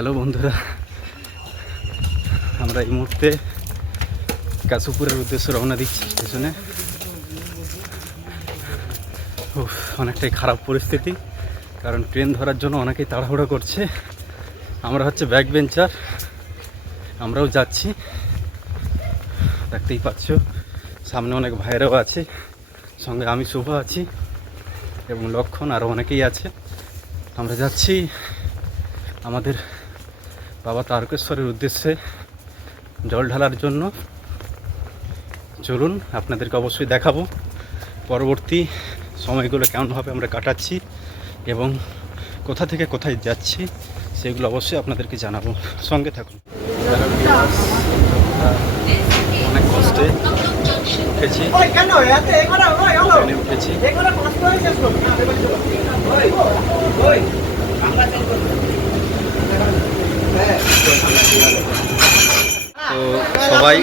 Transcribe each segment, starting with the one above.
Hello বন্ধুরা, আমরা এই মুহূর্তে কাশুপুরের উদ্দেশ্যে রওনা দিচ্ছি স্টেশনে। অনেকটাই খারাপ পরিস্থিতি, কারণ ট্রেন ধরার জন্য অনেকেই তাড়াহুড়ো করছে। আমরা হচ্ছে ব্যাক বেঞ্চার, আমরাও যাচ্ছি। দেখতেই পাচ্ছ সামনে অনেক ভাইরাও আছে, সঙ্গে আমি শুভ আছি এবং লক্ষণ, আরও অনেকেই আছে। আমরা যাচ্ছি আমাদের বাবা তারকেশ্বরের উদ্দেশ্যে জল ঢালার জন্য। চলুন আপনাদেরকে অবশ্যই দেখাবো পরবর্তী সময়গুলো কেমনভাবে আমরা কাটাচ্ছি এবং কোথা থেকে কোথায় যাচ্ছি সেগুলো অবশ্যই আপনাদেরকে জানাবো। সঙ্গে থাকুন। অনেক কষ্টে উঠেছি, উঠেছি। তো সবাই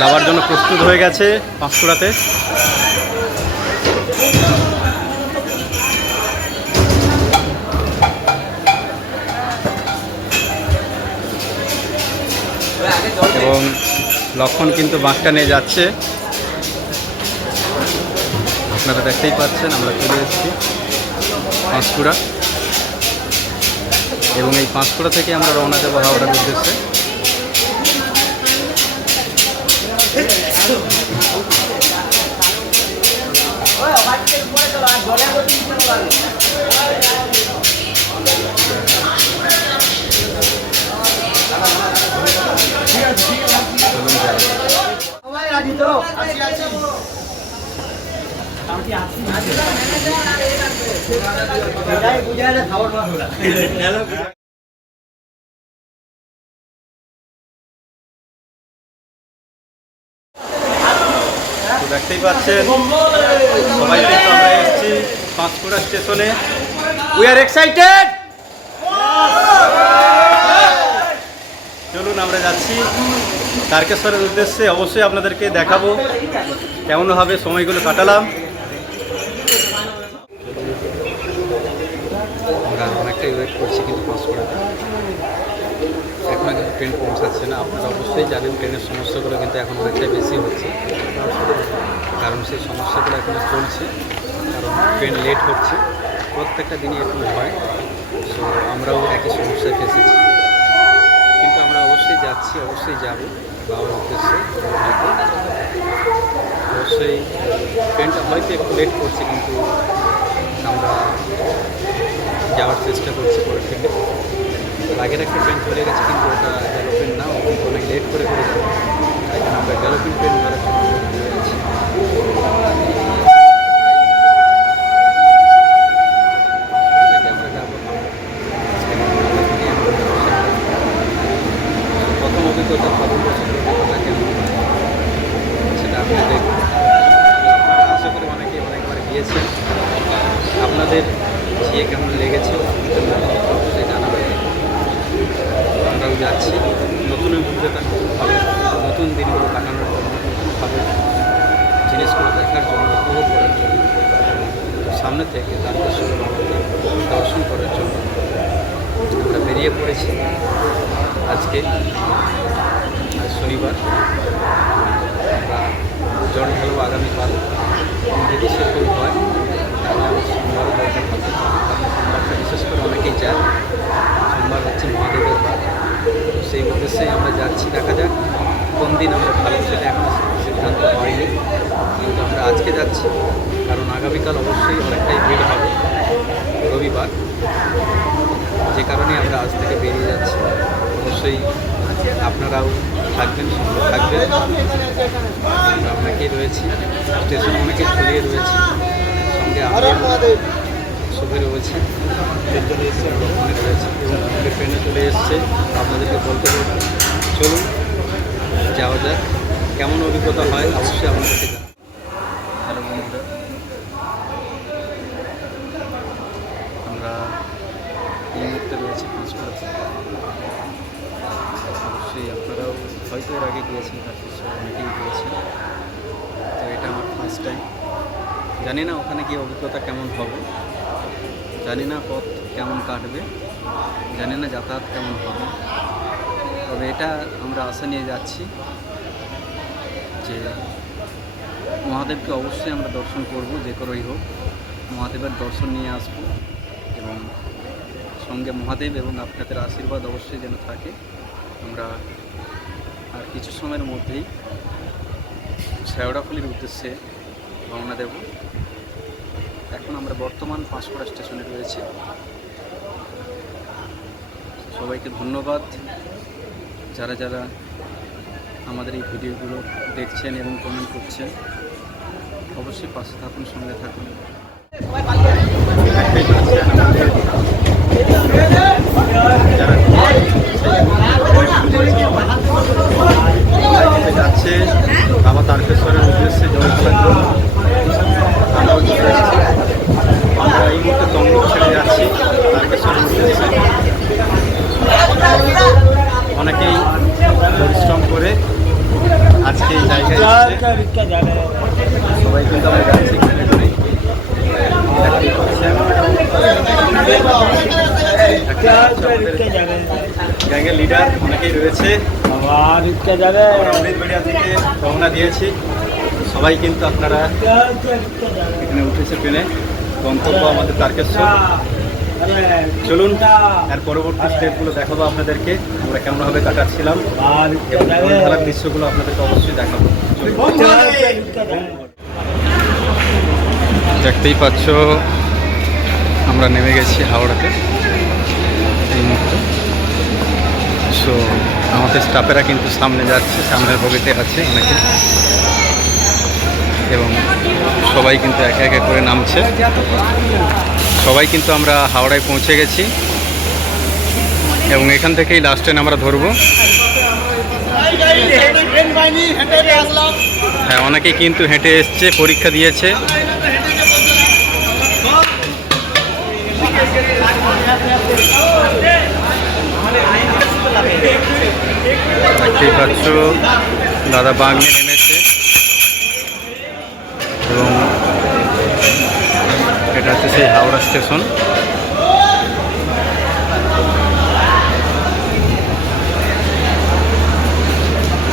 যাওয়ার জন্য প্রস্তুত হয়ে গেছে পাঁশকুড়াতে। এবং লক্ষণ কিন্তু বাঁকটা নিয়ে যাচ্ছে, আপনারা দেখতেই পাচ্ছেন। আমরা চলে এসেছি পাঁশকুড়া এবং এই পাঁশকুড়া থেকে আমরা রওনা দেবো হাওড়ার উদ্দেশ্যে। দেখতেই পাচ্ছেন সবাই কিন্তু আমরা এসেছি পাঁশকুড়া স্টেশনে। We are excited. চলুন আমরা যাচ্ছি তারকেশ্বরের উদ্দেশ্যে। অবশ্যই আপনাদেরকে দেখাবো কেমনভাবে সময়গুলো কাটালাম। আমরা অনেকটাই ওয়েট করছি কিন্তু পাঁশকুড়াতে এখনও কিন্তু ট্রেন পৌঁছাচ্ছে না। আপনারা অবশ্যই জানেন ট্রেনের সমস্যাগুলো কিন্তু এখন অনেকটাই বেশি হচ্ছে, কারণ সেই সমস্যাগুলো এখনও চলছে। কারণ ট্রেন লেট হচ্ছে, প্রত্যেকটা দিনই এরকম হয়। সো আমরাও একই সমস্যায় ফেসেছি, কিন্তু আমরা অবশ্যই যাচ্ছি, অবশ্যই যাব বাবার উদ্দেশ্যে। অবশ্যই ট্রেনটা হয়তো একটু লেট করছে, কিন্তু আমরা যাওয়ার চেষ্টা করছি পরের ট্রেনে। আগের একটা ট্রেন চলে গেছে, কিন্তু ওটা গ্যালোপিন না, ও কিন্তু অনেক লেট করে যাবে। তাই জন্য আমরা গ্যালোপিন ট্রেন ধরার জন্য আছি। আমরা যাবো প্রথম অভিজ্ঞতা, প্রথম বছর অভিজ্ঞতা কেমন সেটা আপনি দেখবেন। আপনারা আশা করি অনেকে অনেকবার গিয়েছেন, আপনাদের গিয়ে কেমন লেগেছে অবশ্যই জানাবেন। আমরাও যাচ্ছি নতুন অভিজ্ঞতা, নতুনভাবে নতুন দিনগুলো কাটানোর জন্য, নতুনভাবে জিনিসগুলো দেখার জন্য, উপভোগ করার জন্য, সামনে থেকে তারকেশ্বর বাবাকে দর্শন করার জন্য আমরা বেরিয়ে পড়েছি। আজকে শনিবার, আমরা জল ঢালব আগামীকাল। যদি সেরকম হয় তাহলে আমার সোমবারও দরকার হবে, কারণ সোমবারটা বিশেষ করে অনেকেই যায়। সোমবার হচ্ছে মহাদেবের বার, সেই উদ্দেশ্যেই আমরা যাচ্ছি। দেখা যাক কোন দিন আমরা ভালো, সেটা এখন সিদ্ধান্ত হয়নি, কিন্তু আমরা আজকে যাচ্ছি। কারণ আগামীকাল অবশ্যই অনেকটাই ভিড় হবে, রবিবার, যে কারণে আমরা আজ থেকে বেরিয়ে যাচ্ছি। অবশ্যই আপনারাও থাকবেন, সঙ্গে থাকবেন। আমরা অনেকেই রয়েছি স্টেশনে, অনেকেই ছড়িয়ে রয়েছে, সঙ্গে আমরা সবাই রয়েছে, রয়েছে এবং আমাদের ট্রেনে চলে এসছে। আপনাদেরকে বলতে বলবো চলুন যাওয়া যাক, কেমন অভিজ্ঞতা হয় অবশ্যই আপনাদেরকে জানাবো। হ্যালো বন্ধুরা, আমরা এই মুহূর্তে রয়েছি পাঁশকুড়াতে। অবশ্যই আপনারাও হয়তো এর আগে গিয়েছেন, তারপর অনেকেই গিয়েছেন। তো এটা আমার ফার্স্ট টাইম। জানি না ওখানে গিয়ে অভিজ্ঞতা কেমন হবে, জানি না পথ কেমন কাটবে। জানি না যাতায়াত কেমন হবে, তবে এটা আমরা আশা নিয়ে যাচ্ছি যে মহাদেবকে অবশ্যই আমরা দর্শন করব, যে করেই হোক মহাদেবের দর্শন নিয়ে আসব এবং সঙ্গে মহাদেব এবং আপনাদের আশীর্বাদ অবশ্যই যেন থাকে। আমরা আর কিছু সময়ের মধ্যেই শেওড়াফুলির উদ্দেশ্যে রওনা দেব। এখন আমরা বর্তমান পাঁশকুড়া স্টেশনে রয়েছি। সবাইকে ধন্যবাদ যারা যারা আমাদের এই ভিডিওগুলো দেখছেন এবং কমেন্ট করছেন। অবশ্যই পাশে থাকুন, সঙ্গে থাকুন। যাচ্ছে বাবা তারকেশ্বরের উদ্দেশ্যে জল খেলার জন্য। আমরা এই মুহূর্তে তমলুক ছেড়ে যাচ্ছি তারকেশ্বরের উদ্দেশ্যে। অনেকেই পরিশ্রম করে আজকে এই জায়গায় সবাই কিন্তু আমরা যাচ্ছি ট্রেনে করে। গ্যাংয়ের লিডার অনেকেই রয়েছে। অমৃতবেড়িয়া থেকে রওনা দিয়েছি। সবাই কিন্তু আপনারা এখানে উঠেছে ট্রেনে। গন্তব্য আমাদের তারকেশ্বর। চলুন আর পরবর্তী স্টেপগুলো দেখাবো আপনাদেরকে, আমরা কেমনভাবে কাটাচ্ছিলাম এবং খেলার দৃশ্যগুলো আপনাদেরকে অবশ্যই দেখাবো। দেখতেই পাচ্ছ আমরা নেমে গেছি হাওড়াতে এই মুহূর্তে। সো আমাদের স্টাফেরা কিন্তু সামনে যাচ্ছে, সামনের বগিতে আছে অনেকে এবং সবাই কিন্তু একে একে করে নামছে। সবাই কিন্তু আমরা হাওড়ায় পৌঁছে গেছি এবং এখান থেকেই লাস্ট ট্রেন আমরা ধরবো। হ্যাঁ, অনেকেই কিন্তু হেঁটে এসছে, পরীক্ষা দিয়েছে। দেখতেই পাচ্ছ দাদা বাগ নিয়ে নেমেছে এবং এটা হচ্ছে সেই হাওড়া স্টেশন।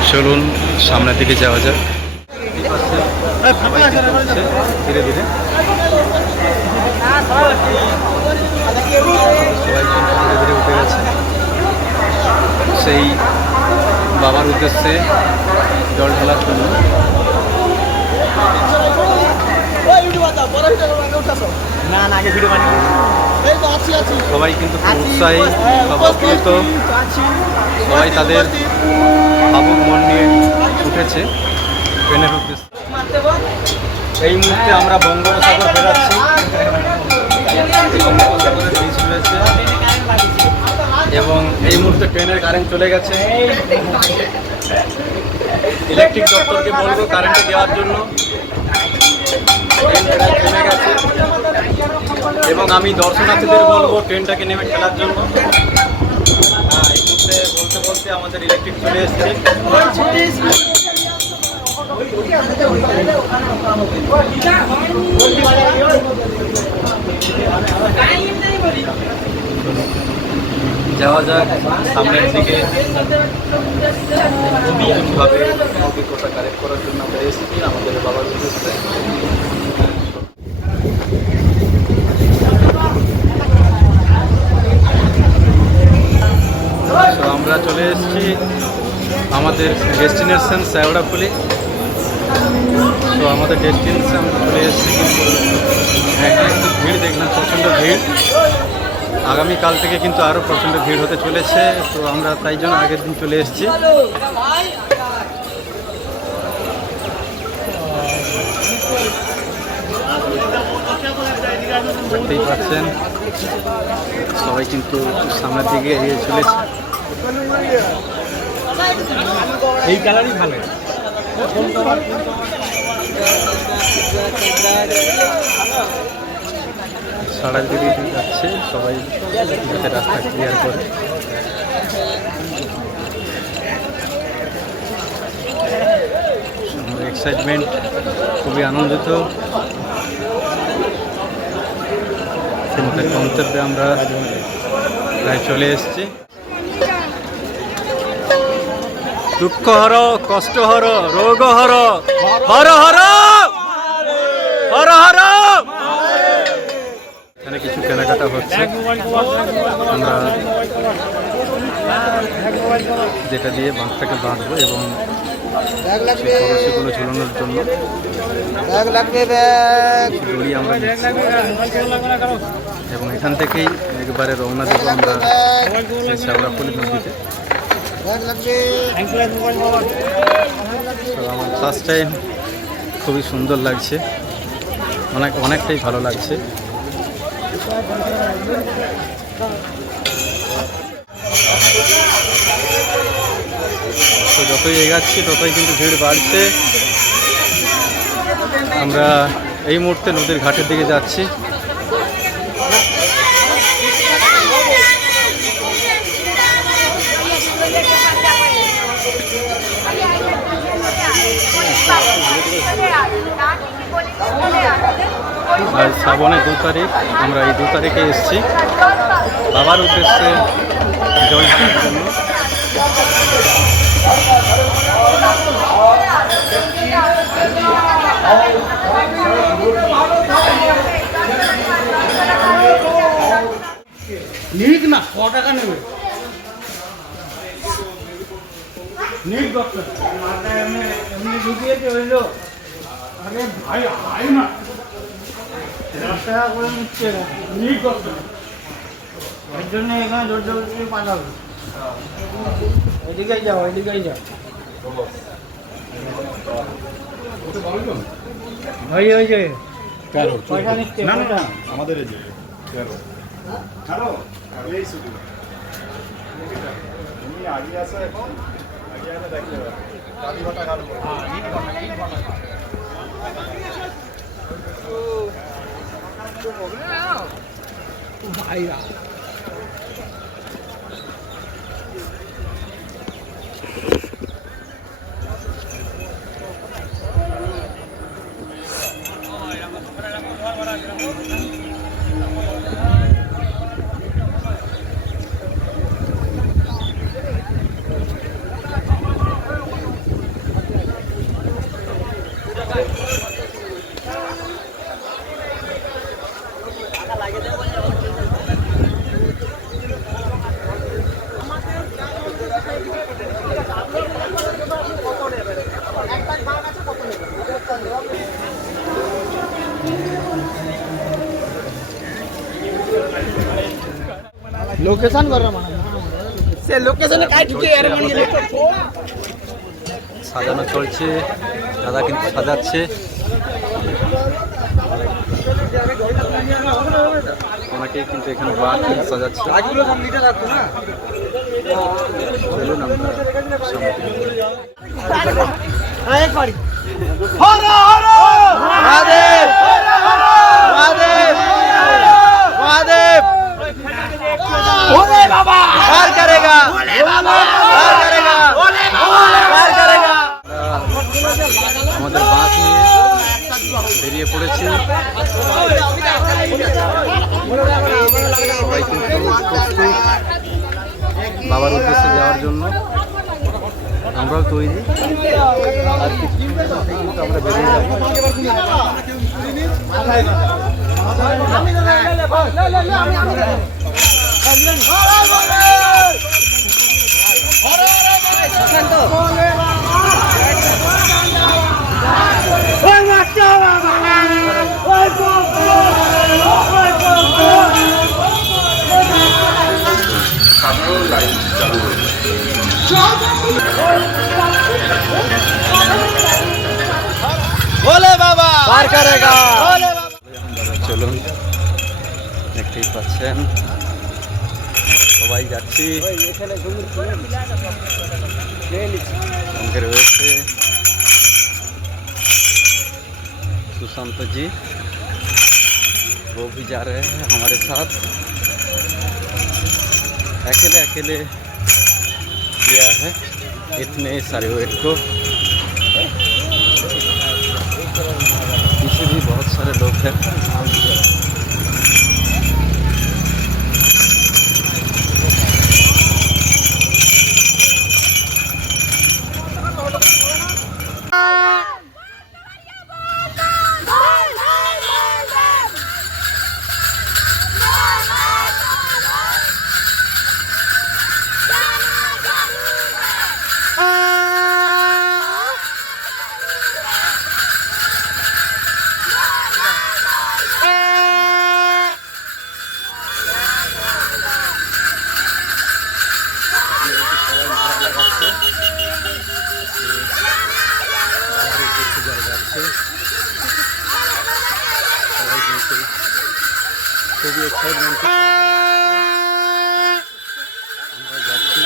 চলুন সামনের দিকে যাওয়া যাক। ধীরে ধীরে সবাই ধীরে ধীরে উঠে গেছে সেই বাবার উদ্দেশ্যে জল ঢালার জন্য। সবাই কিন্তু উৎসাহী, আপ্লুত, সবাই তাদের ভাবুক মন নিয়ে উঠেছে ট্রেনের উদ্দেশ্যে। এই মুহূর্তে আমরা বঙ্গোপসাগর বেরাচ্ছি। বঙ্গোপসাগরের ব্রিজ রয়েছে এবং এই মুহূর্তে ট্রেনের কারেন্ট চলে গেছে। ইলেকট্রিক দপ্তরকে বলবো কারেন্টে দেওয়ার জন্য। ট্রেন প্রায় থেমে গেছে এবং আমি দর্শনার্থীদের বলবো ট্রেনটাকে নেমে খেলার জন্য। এই মুহূর্তে বলতে বলতে আমাদের ইলেকট্রিক চলে এসছে। যাওয়া যাক সামনের দিকে। নতুনভাবে অভিজ্ঞতা কালেক্ট করার জন্য আমরা এসেছি আমাদের বাবার উদ্দেশ্যে। তো আমরা চলে এসেছি আমাদের ডেস্টিনেশন শেওড়াফুলি। তো আমাদের ডেস্টিনেশন আমরা চলে এসেছি, কিন্তু একটু ভিড় দেখলাম, প্রচণ্ড ভিড়। আগামীকাল থেকে কিন্তু আরও প্রচণ্ড ভিড় হতে চলেছে। তো আমরা তাই জন্য আগের দিন চলে এসেছি। দেখতেই পাচ্ছেন সবাই কিন্তু সামনের দিকে এগিয়ে চলেছে। এই কালারই ভালো। সড়ক দিকে যাচ্ছে সবাই, যাতে রাস্তা ক্লিয়ার করে। এক্সাইটমেন্ট, খুবই আনন্দিত। আমাদের গন্তব্যে আমরা প্রায় চলে এসছি। দুঃখ হর, কষ্ট হর, রোগ হর, হর হর হর হর। এখানে কিছু কেনাকাটা হচ্ছে, আমরা যেটা দিয়ে বাঁধটাকে বাঁধবো এবং কলসিগুলো ঝুলানোর জন্য দড়ি আমরা এবং এখান থেকেই একবারে রওনা দেবো আমরা শ্যাওড়াফুলি নদীতে। তো আমার ফার্স্ট টাইম খুবই সুন্দর লাগছে, অনেকটাই ভালো লাগছে। তো যতই এগাচ্ছি ততই কিন্তু ভিড় বাড়ছে। আমরা এই মুহূর্তে নদীর ঘাটের দিকে যাচ্ছি। আর শ্রাবণের 2 তারিখ, আমরা এই 2 তারিখে এসেছি বাবার উদ্দেশ্যে জল খাওয়ার জন্য। নিক না 100 টাকা নেবে নিক ডক্টর মাথা এমনি ঢুকিয়েছে হইলো। আরে ভাই আই না 10 টাকা করে নিচ্ছে নিক ডক্টর, এর জন্য এখানে জোর জোর করে পাঠাবো। এদিকেই যাও, এদিকেই যাও। ওই যে পয়সা নিচ্ছে না না আমাদের এই যে ছাড়ো এই শুধু তুমি আগে আসো, এখন আগে এনে দেখতে হবে গাড়ি ভাটা গাড়ি ভাইরা लोकेशन कर रहा है से लोकेशन काय ढुके यार मन ये সাজানো চলছে, দাদা কিন্তু সাজাচ্ছে। অনেকেই কিন্তু এখানে বাঘ সাজাচ্ছে। চলুন আমরা भोले बाबा प्यार करेगा, भोले बाबा प्यार करेगा, भोले बाबा प्यार करेगा। আমাদের বাঁধ নিয়ে বেরিয়ে পড়েছি। সবাই কিন্তু প্রস্তুত বাবার উদ্দেশ্যে যাওয়ার জন্য, আমরাও তৈরি। আর কিছু কিন্তু আমরা বেরিয়ে যাবো। भोले बाबा पार करेगा। भोले बाबा চলুন, দেখতেই পাচ্ছেন সবাই যাচ্ছি। সঙ্গে রয়েছে सुशांत जी, वो भी जा रहे हैं हमारे साथ। अकेले अकेले किया है इतने सारे वेट को। पीछे भी बहुत सारे लोग हैं। খুবই এক্সাইটমেন্ট। আমরা যাচ্ছি।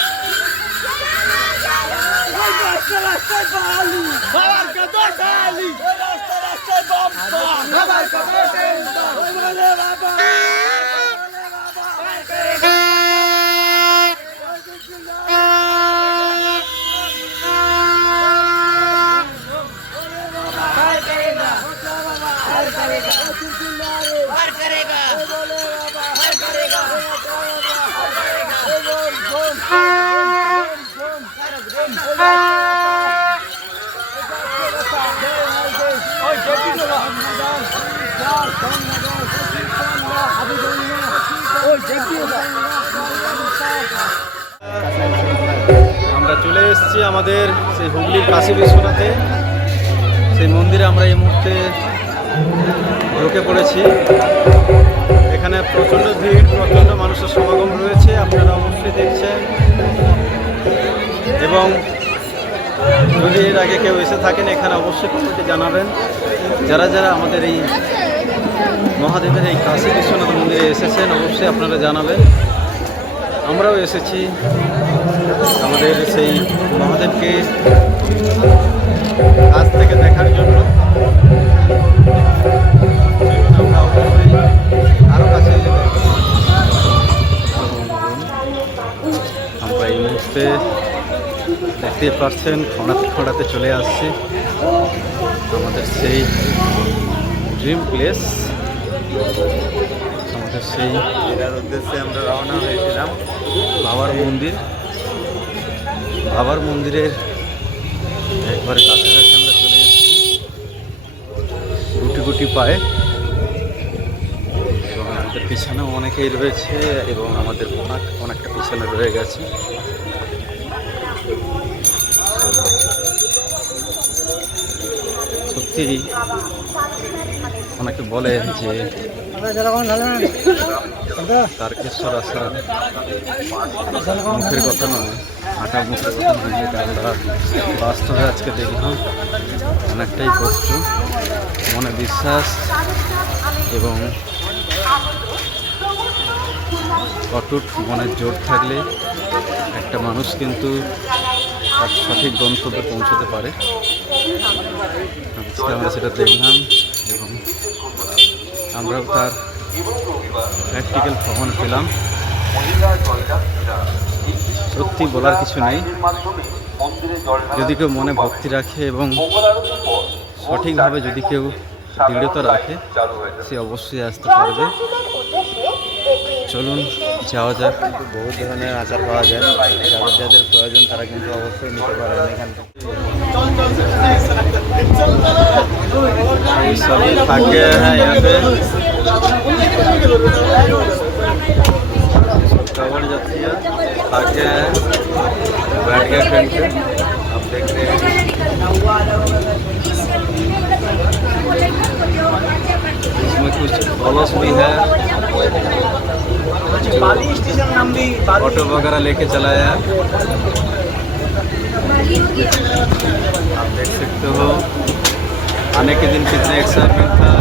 আমরা চলে এসেছি আমাদের সেই হুগলির কাশী বিশ্বনাথে, সেই মন্দিরে আমরা এই মুহূর্তে ঢুকে পড়েছি। এখানে প্রচণ্ড ভিড়, প্রচণ্ড মানুষের সমাগম রয়েছে, আপনারা অবশ্যই দেখছেন। এবং যদি এর আগে কেউ এসে থাকেন এখানে অবশ্যই কমেন্টে জানাবেন। যারা যারা আমাদের এই মহাদেবের এই কাশী বিশ্বনাথ মন্দিরে এসেছেন অবশ্যই আপনারা জানাবেন। আমরাও এসেছি আমাদের সেই মহাদেবকে কাছ থেকে দেখার জন্য। আমরা অবশ্যই আরও কাছে আমরা এই মুহূর্তে দেখতে পাচ্ছেন খড়াতে চলে আসছে আমাদের সেই ড্রিম প্লেস। আমাদের সেই এটার উদ্দেশ্যে আমরা রওনা হয়েছিলাম বাবার মন্দিরের একবারে কাছাকাছি আমরা চলে এসেছি গুটি গুটি পায়ে। এবং আমাদের পিছনেও অনেকেই রয়েছে এবং আমাদের অনেকটা পিছনে রয়ে গেছে। সত্যি অনেকে বলে যে তারকেশ্বর আসা মুখের কথা নয়, হাঁটা মুখের কথা নয়, যেটা আমরা বাস্তবে আজকে দেখলাম অনেকটাই কষ্ট। মনে বিশ্বাস এবং অটুট মনের জোর থাকলে একটা মানুষ কিন্তু তার সঠিক গন্তব্যে পৌঁছতে পারে। আজকে আমরা সেটা দেখলাম এবং আমরাও তার প্র্যাকটিক্যাল প্রমাণ পেলাম। সত্যি বলার কিছু নেই, যদি কেউ মনে ভক্তি রাখে এবং সঠিকভাবে যদি কেউ দৃঢ়তা রাখে সে অবশ্যই আসতে পারবে। চলুন যাওয়া যাক। বহু ধরনের আচার পাওয়া যায়, যাদের যাদের প্রয়োজন তারা কিন্তু অবশ্যই নিতে পারেন এখান থেকে। सभी थक गए हैं यहाँ पे। कवर जाती है, थक गए हैं, बैठ गए ट्रेन पे। आप देख रहे हैं इसमें कुछ बॉलस भी है, ऑटो वगैरह लेके चलाया है। आप देख सकते हो आने के दिन कितने एक्साइटमेंट था।